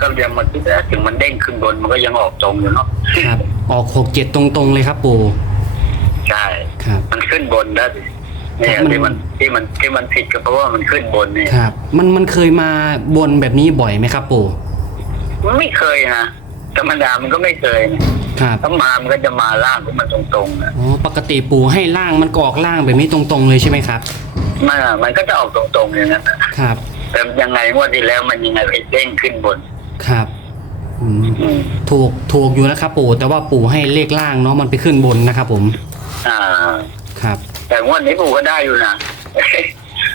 ก็ยังมาคิดว่าถึงมันเด้งขึ้นบนมันก็ยังออกตรงอยู่เนาะครับ ออกหกเจ็ดตรงๆเลยครับปู่ใช่ครับมันขึ้นบนนะเนี่ยครับมันที่มันที่มันที่มันผิดก็เพราะว่ามันขึ้นบนเนี่ยครับ มันมันเคยมาบนแบบนี้บ่อยไหมครับปู่มันไม่เคยนะธรรมดามันก็ไม่เคยนะครับถ้ามามันก็จะมาล่างของมันตรงๆนะอ๋อปกติปู่ให้ล่างมันก็ออกล่างแบบนี้ตรงๆเลยใช่ไหมครับมันอะมันก็จะออกตรงๆอย่างนั้นนะครับแต่ยังไงงวดที่แล้วมันยังไงไปเด้งขึ้นบน ครับอืมอืมถูกถูกอยู่นะครับ ปู่แต่ว่าปู่ให้เลขล่างเนาะมันไปขึ้นบนนะครับผมอ่า ครับแต่งวดนี้ปู่ก็ได้อยู่นะ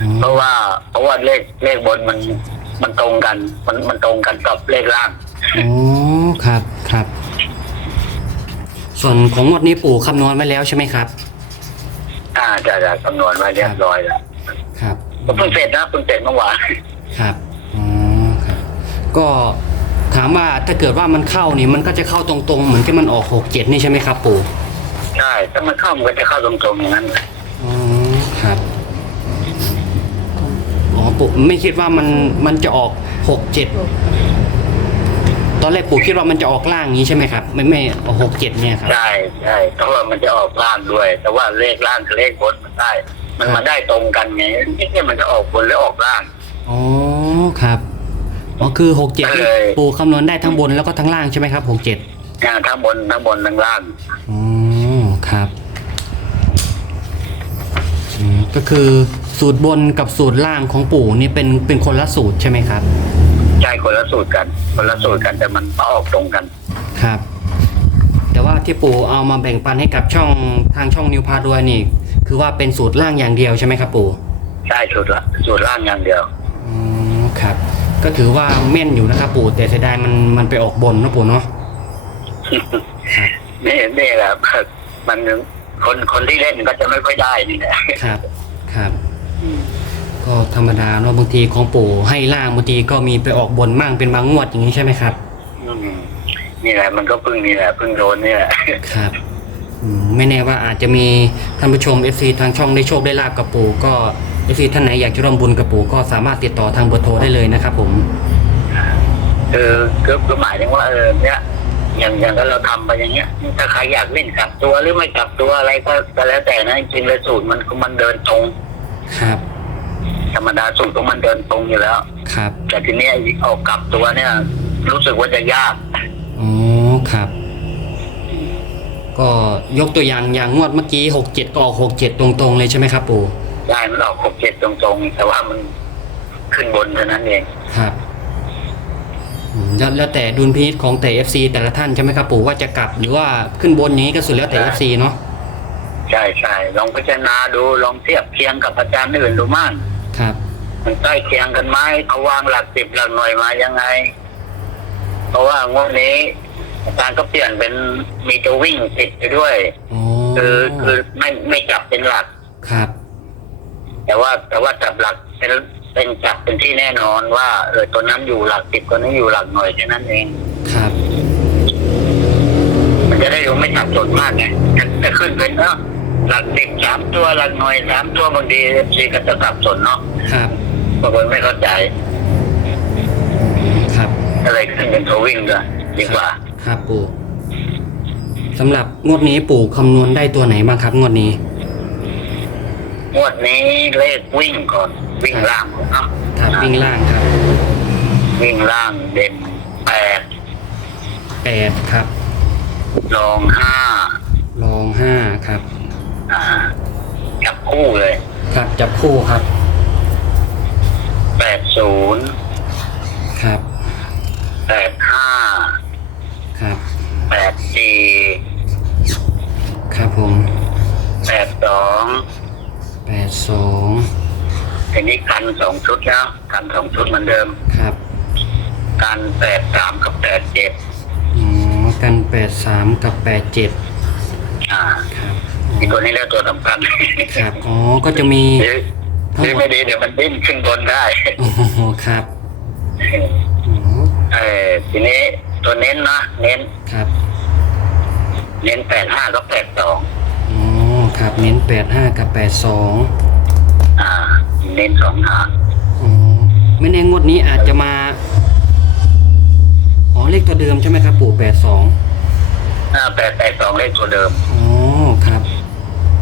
อ๋อเพราะว่าเพราะว่าเลขเลขบนมันมันตรงกัน มันมันตรงกันกับเลขล่าง อ๋อครับครับ ส่วนของงวดนี้ปู่คำนวณไว้แล้วใช่ไหมครับ อ่าจะจะคำนวณไว้เรียบร้อยแล้วครับ ก็เพิ่งเสร็จนะเพิ่งเสร็จเมื่อวาน ครับ อ๋อ ครับ ก็ ถามว่าถ้าเกิดว่ามันเข้านี่มันก็จะเข้าตรงๆ เหมือนที่มันออกหกเจ็ดนี่ใช่ไหมครับปู่ใช่ถ้ามันเข้ามันก็จะเข้าตรงๆอย่างนั้นอ๋อครับอ๋อปู่ไม่คิดว่ามันมันจะออกหกเจ็ดตอนแรกปู่คิดว่ามันจะออกล่างนี้ใช่ไหมครับ ไม่ไม่ออกหกเจ็ดเนี่ยครับใช่ใช่เพราะว่ามันจะออกล่างด้วย แต่ว่าเลขล่างกับเลขบนมันได้ มันมาได้ตรงกันไงนี่เนี่ยมันจะออกบนหรือออกล่างอ๋อครับ อ๋อคือหกเจ็ดเออปู่คำนวณได้ทั้งบนแล้วก็ทั้งล่างใช่ไหมครับหกเจ็ดอ่าทั้งบนทั้งบนทั้งล่างอ๋อครับอืมก็คือสูตรบนกับสูตรล่างของปู่นี่เป็นเป็นคนละสูตรใช่ไหมครับ ใช่คนละสูตรกันคนละสูตรกันแต่มันมาออกตรงกัน ครับ แต่ว่าที่ปู่เอามาแบ่งปันให้กับช่องทางช่องนิวพาด้วยนี่ คือว่าเป็นสูตรล่างอย่างเดียวใช่ไหมครับปู่ใช่สูตรละสูตรล่างอย่างเดียว อ๋อครับ ก็ถือว่าแม่นอยู่นะครับปู่แต่เสียดายมันมันไปออกบนนะปู่เนาะครับนี่นี่แหละมันคนคนที่เล่นก็จะไม่ค่อยได้นี่แหละครับ ครับ ก็ธรรมดาเนาะบางทีของปู่ให้ล่างบางทีก็มีไปออกบนมั่งเป็นบางงวดอย่างนี้ใช่ไหมครับอืมนี่แหละมันก็เพึ่งนี่แหละเพึ่งโดนนี่แหละครับอืมไม่แน่ว่าอาจจะมีท่านผู้ชม FC ทางช่องได้โชคได้ลาบกับปู่ก็ FC ท่านไหนอยากจะร่วมบุญกับปู่ก็สามารถติดต่อทางเบอร์โทรได้เลยนะครับผมคือคือคือหมายถึงว่าเออเนี่ยอย่างอย่างที่เราทำไปอย่างเงี้ย ถ้าใครอยากเล่นกลับตัวหรือไม่กลับตัวอะไรก็ก็แล้วแต่นะจริงๆเลยสูตรมันมันเดินตรง ครับธรรมดาสูตรของมันเดินตรงอยู่แล้ว ครับแต่ทีเนี้ยออกกลับตัวเนี่ย รู้สึกว่าจะยาก อ๋อครับ ก็ยกตัวอย่างอย่างงวดเมื่อกี้หกเจ็ดก็ออกหกเจ็ดตรงๆเลยใช่ไหมครับปู่ ได้มันออกหกเจ็ดตรงๆ แต่ว่ามันขึ้นบนเท่านั้นเองครับอืมแล้วแล้วแต่ดุลพินิจของแต่ FC แต่ละท่านใช่ไหมครับปู่ว่าจะกลับหรือว่าขึ้นบนอย่างนี้ก็สุดแล้วแต่ FC เนาะใช่ใช่ลองพิจารณาดูลองเทียบเคียงกับอาจารย์อื่นดูมั่งครับมันใกล้เคียงกันไหมเขาวางหลักสิบหลักหน่วยมายังไง เพราะว่างวดนี้ อาจารย์ก็เปลี่ยนเป็นมีตัววิ่งติดไปด้วย อ๋อคือคือไม่ไม่จับเป็นหลัก ครับ แต่ว่าแต่ว่าจับหลักเป็นเป็นจับเป็นที่แน่นอนว่าเออตัวนั้นอยู่หลักสิบตัวนี้อยู่หลักหน่วยแค่นั้นเอง ครับ มันจะได้รู้ไม่สับสนมากไงจะจะขึ้นเป็นเออหลักสิบสามตัวหลักหน่วยสามตัวบางทีซีก็จะสับสนเนาะครับบางคนไม่เข้าใจ ครับ อะไรขึ้นเป็นตัววิ่งด้วยดีกว่า ครับปู่สำหรับงวดนี้ปู่คำนวณได้ตัวไหนบ้างครับงวดนี้ งวดนี้เลขวิ่งก่อน วิ่งล่างเนาะครับวิ่งล่างครับวิ่งล่างเด่นแปดแปดครับรองห้ารองห้าครับอ่าจับคู่เลยครับจับคู่ครับแปดศูนย์ครับแปดห้าครับแปดสี่ครับผมแปดสองแปด สองทีนี้กันสองชุดแล้วกันสองชุดเหมือนเดิม ครับกันแปดสามกับแปดเจ็ดอ๋อกันแปดสามกับแปดเจ็ดอ่าครับอีกตัวนี้เรียกตัวสำคัญครับอ๋อก็จะมีหรือหรือไม่ดีเดี๋ยวมันดิ้นขึ้นบนได้โอ้โหครับอ๋อเออทีนี้ตัวเน้นนะเน้นครับ เน้นแปดห้ากับแปดสองอ๋อ ครับเน้นแปดห้ากับแปดสองอ่า เน้นสองหางอ๋อไม่แน่งวดนี้อาจจะมาเลขตัวเดิมใช่ไหมครับปู่แปดสองห้าแปดแปดสองเลขตัวเดิม อ๋อครับ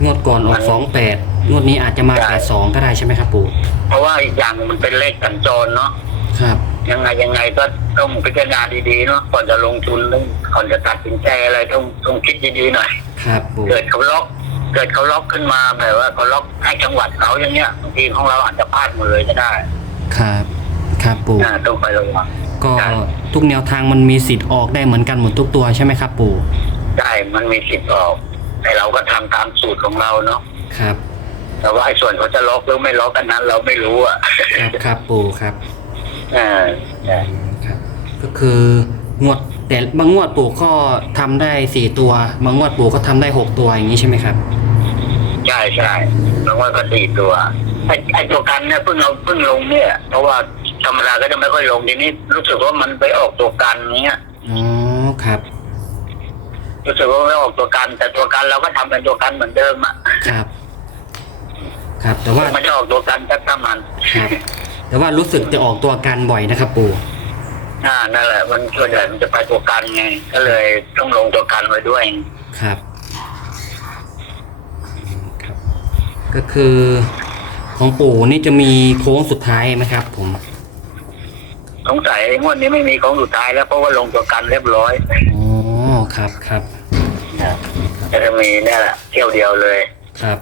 งวดก่อนออกสองแปดงวดนี้อาจจะมาใช่แปดสองก็ได้ใช่ไหมครับปู่เพราะว่าอีกอย่างมันเป็นเลขสัญจรเนาะครับ ยังไงยังไงก็ต้องพิจารณาดีๆเนาะก่อนจะลงทุนต้องก่อนจะตัดสินใจอะไรต้องต้องคิดดีๆหน่อย ครับปู่เกิดเขาล็อก เกิดเขาล็อกขึ้นมาแบบว่าเขาล็อกให้จังหวัดเขาอย่างเงี้ยบางทีของเราอาจจะพลาดมือเลยก็ได้ครับ ครับปู่อ่าต้องไประวังก็ใช่ทุกแนวทางมันมีสิทธิ์ออกได้เหมือนกันหมดทุกตัวใช่ไหมครับ ปู่ได้มันมีสิทธิ์ออก แต่เราก็ทำตามสูตรของเราเนาะครับ แต่ว่าไอ้ส่วนเขาจะล็อกหรือไม่ล็อกกันนั้น เราไม่รู้อะครับครับปู่ครับอ่าใช่ครับ ก็คืองวดแต่บางงวดปู่ก็ทำได้สี่ตัว บางงวดปู่ก็ทำได้หกตัวอย่างนี้ใช่ไหมครับใช่ใช่บางวันก็สี่ตัวไอ้ไอ้ตัวกันเนี่ยเพิ่งเราเพิ่งลงเนี่ย เพราะว่าธรรมดาก็จะไม่ค่อยลงทีนี้ รู้สึกว่ามันไปออกตัวกันเนี้ยอ๋อครับ รู้สึกว่าไม่ออกตัวกัน แต่ตัวกันเราก็ทำเป็นตัวกันเหมือนเดิมอะครับ ครับ แต่ว่ามันจะออกตัวกันก็ถ้ามันครับ แต่ว่ารู้สึกจะออกตัวกันบ่อยนะครับ ปู่อ่านั่นแหละ มันส่วนใหญ่มันจะไปตัวกันไง ก็เลยต้องลงตัวกันไว้ด้วยครับครับ ก็คือของปู่นี่จะมีโค้งสุดท้ายไหมครับ ผมสงสัยงวดนี้ไม่มีของสุดท้ายแล้วเพราะว่าลงตัวกันเรียบร้อยอ๋อครับครับจะมีเนี่ยแหละเที่ยวเดียวเลยครับ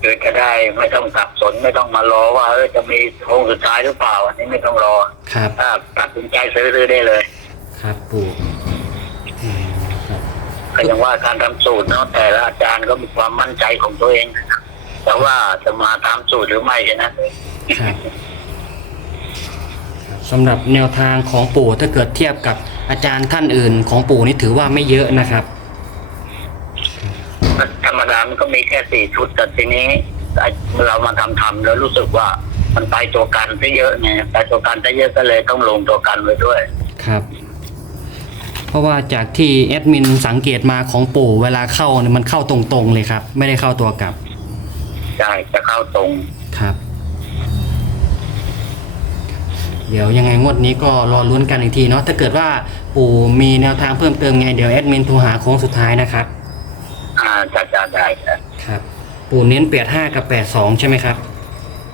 คือจะได้ไม่ต้องสับสนไม่ต้องมารอว่าเออจะมีโค้งสุดท้ายหรือเปล่า อันนี้ไม่ต้องรอครับถ้าตัดสินใจซื้อซื้อได้เลย ครับปู่อืมครับก็ยังว่าการทำสูตรเนาะแต่ละอาจารย์ก็มีความมั่นใจของตัวเอง แต่ว่าจะมาตามสูตรหรือไม่แค่นั้นเองครับสำหรับแนวทางของปู่ถ้าเกิดเทียบกับอาจารย์ท่านอื่นของปู่นี่ถือว่าไม่เยอะนะครับ ธรรมดามันก็มีแค่สี่ชุดแต่ทีนี้ไอ้เรามาทำทำแล้วรู้สึกว่ามันไปตัวกันซะเยอะไงไปตัวกันซะเยอะก็เลยต้องลงตัวกันไว้ด้วย ครับ เพราะว่าจากที่แอดมินสังเกตมาของปู่เวลาเข้าเนี่ยมันเข้าตรงๆเลยครับ ไม่ได้เข้าตัวกลับ ใช่จะเข้าตรง ครับ เดี๋ยวยังไงงวดนี้ก็รอลุ้นกันอีกทีเนาะถ้าเกิดว่าปู่มีแนวทางเพิ่มเติมไงเดี๋ยวแอดมินโทรหาโค้งสุดท้ายนะครับ อ่าจัดการได้ครับครับ ปู่เน้นแปดห้ากับแปดสองใช่ไหมครับ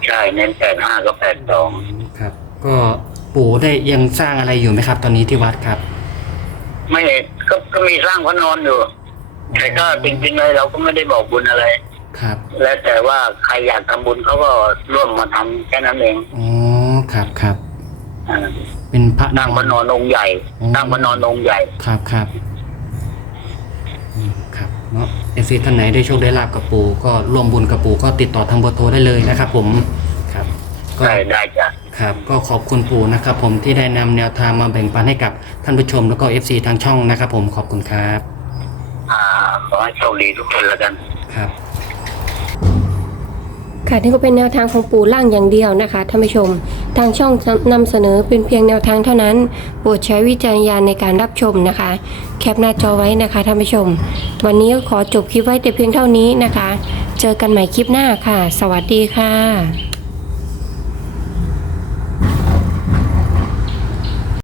ใช่เน้นแปดห้าก็แปดสองครับ ก็ปู่ได้ยังสร้างอะไรอยู่ไหมครับ ตอนนี้ที่วัดครับ ไม่ก็ก็มีสร้างพระนอนอยู่แต่ก็จริงๆเลยเราก็ไม่ได้บอกบุญอะไร ครับ แล้วแต่ว่าใครอยากทำบุญเขาก็ร่วมมาทำแค่นั้นเองอ๋อครับครับอ่าเป็นพระสร้างพระนอนองค์ใหญ่อืมสร้างพระนอนองค์ใหญ่ ครับครับอืมครับเนาะเอฟซีท่านไหนได้โชคได้ลาบกับปู่ก็ร่วมบุญกับปู่ก็ติดต่อทางเบอร์โทรได้เลยนะครับ ผมครับก็ ได้ได้จ้ะ ครับก็ขอบคุณปู่นะครับผมที่ได้นำแนวทางมาแบ่งปันให้กับท่านผู้ชมแล้วก็ FC ทางช่องนะครับผมขอบคุณครับอ่าขอให้โชคดีทุกคนแล้วกัน ครับ ค่ะนี่ก็เป็นแนวทางของปู่ล่างอย่างเดียวนะคะท่านผู้ชม ทางช่องนำเสนอเป็นเพียงแนวทางเท่านั้น โปรดใช้วิจารณญาณในการรับชมนะคะ แคปหน้าจอไว้นะคะท่านผู้ชม วันนี้ก็ขอจบคลิปไว้แต่เพียงเท่านี้นะคะ เจอกันใหม่คลิปหน้าค่ะ สวัสดีค่ะ